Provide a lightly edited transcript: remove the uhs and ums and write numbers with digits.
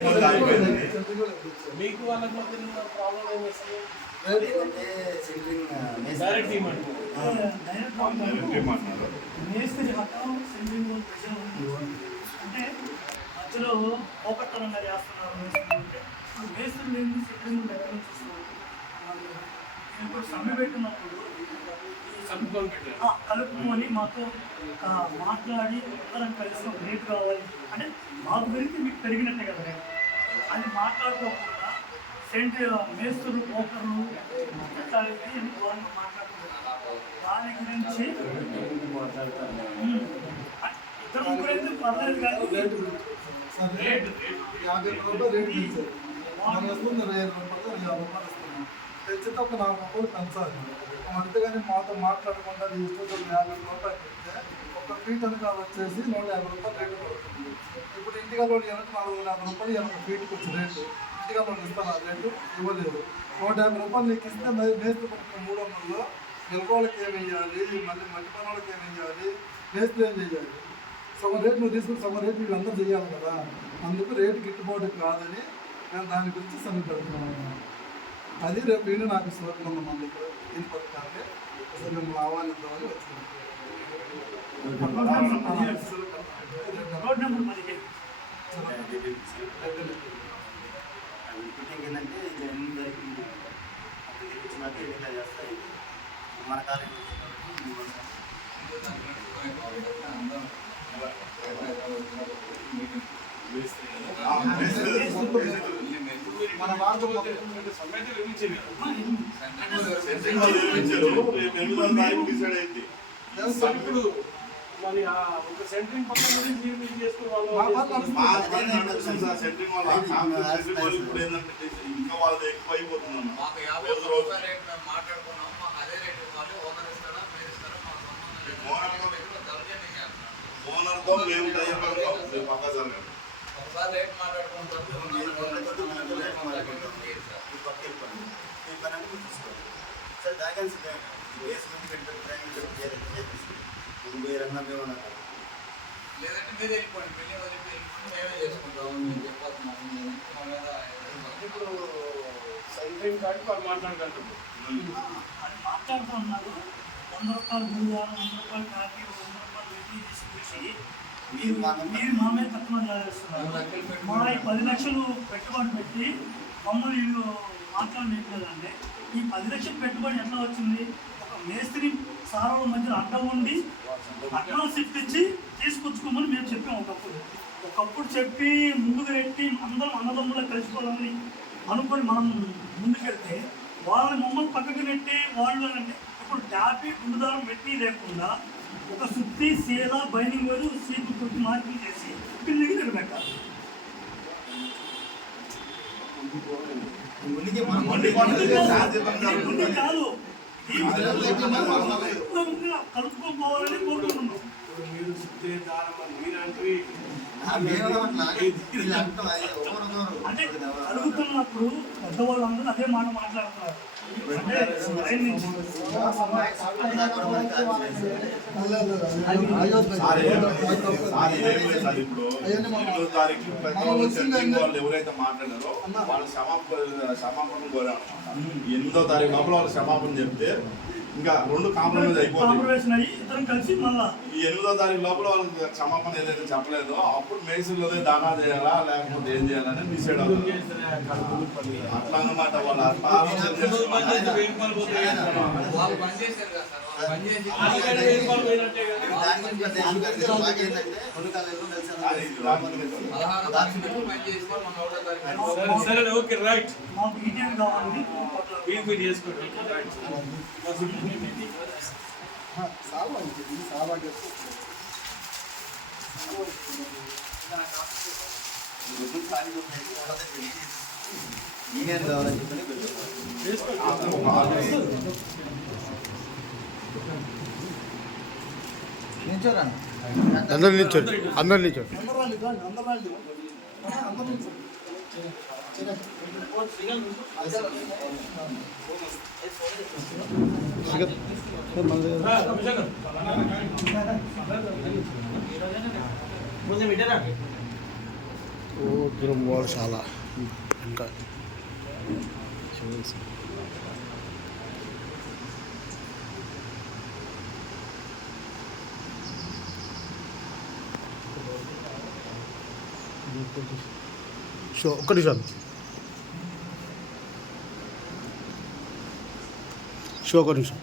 మీకు వాళ్ళకి మధ్య ప్రాబ్లం ఏమి వస్తుంది? డైరెక్ట్ మేస్త్రి మొత్తం సెంట్రింగ్ అంటే మధ్యలో పోకట్టనంగా చేస్తున్నారు మేస్త్రి లేని సెంట్రింగ్ ఎక్కడ నుంచి వస్తున్నారు. ఇప్పుడు సమ్మె పెట్టినప్పుడు కలుపుకొని మాతో మాట్లాడి అందరం కలిసి రేట్ కావాలి అంటే మా గురించి మీకు పెరిగినట్టే కదా రేట్ అది మాట్లాడుకోకుండా మేస్తులు పోకర్లు గవర్నమెంట్ మాట్లాడుకుంటున్నారు. దాని గురించి ఇద్దరు ముగ్గురైతే పర్లేదు కానీ తెచ్చితే ఒక 4 రూపాయలు పెంచాలి. అంతేగాని మాతో మాట్లాడకుండా ఇష్టం 50 రూపాయలు పెడితే ఒక ఫీట్ వెనక వచ్చేసి 150 రూపాయలు రేటు పడుతుంది. ఇప్పుడు ఇంటికాల వెనక 450 రూపాయలు వెనక ఫీట్కి వచ్చి రేటు ఇంటికాల ఇస్తాను ఆ రేటు ఇవ్వలేదు. 150 రూపాయలు నీకు ఇస్తే మేస్త్రి పట్టుకున్న 300లో నిలకోళ్ళకి ఏమి వేయాలి, మళ్ళీ మట్టి పనులకి ఏమి వేయాలి, మేస్త్రి ఏం చేయాలి. సగం రేటు నువ్వు తీసుకుని సగం రేటు వీళ్ళందరూ చేయాలి కదా. అందుకు రేటు గిట్టుబాటు కాదని నేను దాని గురించి సమ్మె పెడుతున్నాను. అది రేపు నేను నాకు సోదరు ఉన్న మన దగ్గర దీని పథకాలే అసలు మిమ్మల్ని ఆహ్వానిద్దామని వచ్చింది. ఏంటంటే జన్మ జరిగింది అప్పుడు తెప్పించినాక ఎన్నికలు చేస్తాయి మన కాలేజీ మన వార్డు మరి ఒక సెంట్రింగ్ పక్కన ఇంకా వాళ్ళది ఎక్కువ అయిపోతుంది. ఓనర్తో మేము పక్కా జరగాలి. సార్ దాగాల్సి బేస్మెంట్ లేదంటే మీరు వెళ్ళిపోండి బిల్డింగ్ వదిలిపోయి మేమే చేసుకుంటాము మేము చెప్పబోతున్నాము. ఇప్పుడు సెంట్రింగ్ కార్డు వాళ్ళు మాట్లాడుకుంటారు అది మాట్లాడుతున్నారు. 100 రూపాయలు గురువారం 100 రూపాయలు కాఫీ 100 రూపాయలు వెయిటింగ్ తీసుకొచ్చి మీరు మా మీద తక్కువ చేస్తున్నారు. మా 10 లక్షలు పెట్టుబడి పెట్టి మమ్మల్ని వీళ్ళు మాట్లాడలేదండి. ఈ 10 లక్షలు పెట్టుబడి ఎట్లా వచ్చింది? ఒక మేస్త్రి సారాల మధ్యలో అడ్డం ఉండి అడ్వాన్స్ ఇప్పించి తీసుకొచ్చుకోమని మేము చెప్పాము. ఒకప్పుడు చెప్పి ముందుకు పెట్టి అందరం అన్నదమ్ములో కలిసిపోవాలని అనుకొని మనం ముందుకెళ్తే వాళ్ళని మమ్మల్ని పక్కకి నెట్టి వాళ్ళు అంటే ఇప్పుడు ట్యాపీ గుండుదారం పెట్టి లేకుండా ఒక సుత్తి సీల బైనింగ్ వేరు సీపు కొట్టి మార్పులు చేసి బిల్డింగ్ నిలబెట్టాలి. కాదు కలుపుకోవాలని కోరుకుంటున్నాం. మీరు సుత్తే దారం మీరంటే అంటే అడుగుతున్నప్పుడు పెద్దవాళ్ళందరూ అదే మాట మాట్లాడుతున్నారు. అంటే ఎవరైతే మాట్లాడారో వాళ్ళు క్షమాపణ కోరారు. 8వ తారీఖు లోపల వాళ్ళు క్షమాపణ చెప్తే ఇంకా 2 కాంప్రమైజ్ అయిపోతుంది. ఈ 8వ తారీఖు లోపల వాళ్ళకి క్షమాపణ ఏదైతే చెప్పలేదో అప్పుడు మేసుల్లో దానా చేయాలా లేకపోతే ఏం చేయాలని డిసైడ్ అవుతుంది. అట్లా అన్నమాట. వాళ్ళు అట్లా సరే ఓకే రైట్ చేసుకోండి. యూనియన్ కావాలని చెప్పి నిల్చోరా అందరు నిల్చోండి అందరు నిల్చోండి కొంచెం ఓ దూరం పోవాలి చాలా ఇంకా షో ఒక్క నిమిషం షో ఒక్క నిమిషం